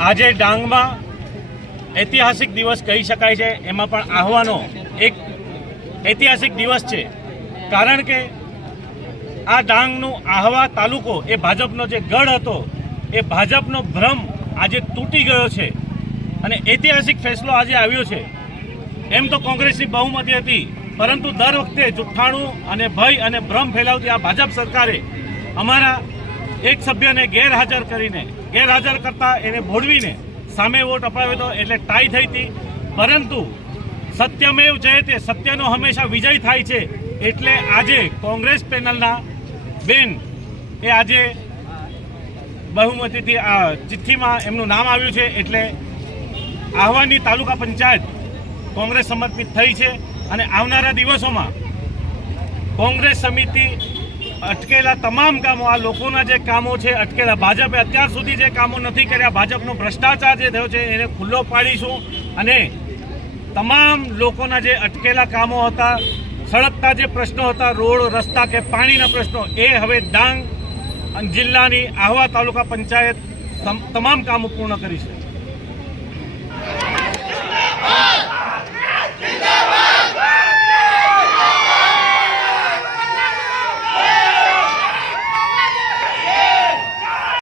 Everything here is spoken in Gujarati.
આજે ડાંગમાં ઐતિહાસિક દિવસ કહી શકાય છે। એમાં પણ આહવાનો એક ઐતિહાસિક દિવસ છે, કારણ કે આ ડાંગનું આહવા તાલુકો એ ભાજપનો જે ગઢ હતો એ ભાજપનો ભ્રમ આજે તૂટી ગયો છે અને ઐતિહાસિક ફેસલો આજે આવ્યો છે। એમ તો કોંગ્રેસની બહુમતી હતી, પરંતુ દર વખતે જુઠ્ઠાણું અને ભય અને ભ્રમ ફેલાવતી આ ભાજપ સરકારે અમારા એક સભ્યને ગેરહાજર કરતા એને ભોળવીને સામે વોટ અપાવ્યો હતો, એટલે ટાઈ થઈ હતી। પરંતુ સત્યમેવ જયતે, સત્યનો હંમેશા વિજય થાય છે, એટલે આજે કોંગ્રેસ પેનલના બેન એ આજે બહુમતીથી આ ચિઠ્ઠીમાં એમનું નામ આવ્યું છે, એટલે આહવાની તાલુકા પંચાયત કોંગ્રેસ સમર્પિત થઈ છે। અને આવનારા દિવસોમાં કોંગ્રેસ સમિતિ અટકેલા તમામ કામો, આ લોકોના જે કામો છે અટકેલા, ભાજપે અત્યાર સુધી જે કામો નથી કર્યા, ભાજપનો ભ્રષ્ટાચાર જે થયો છે એને ખુલ્લો પાડીશું અને તમામ લોકોના જે અટકેલા કામો હતા, સળગતા જે પ્રશ્નો હતા, રોડ રસ્તા કે પાણીના પ્રશ્નો, એ હવે ડાંગ જિલ્લાની આહવા તાલુકા પંચાયત તમામ કામો પૂર્ણ કરીશું।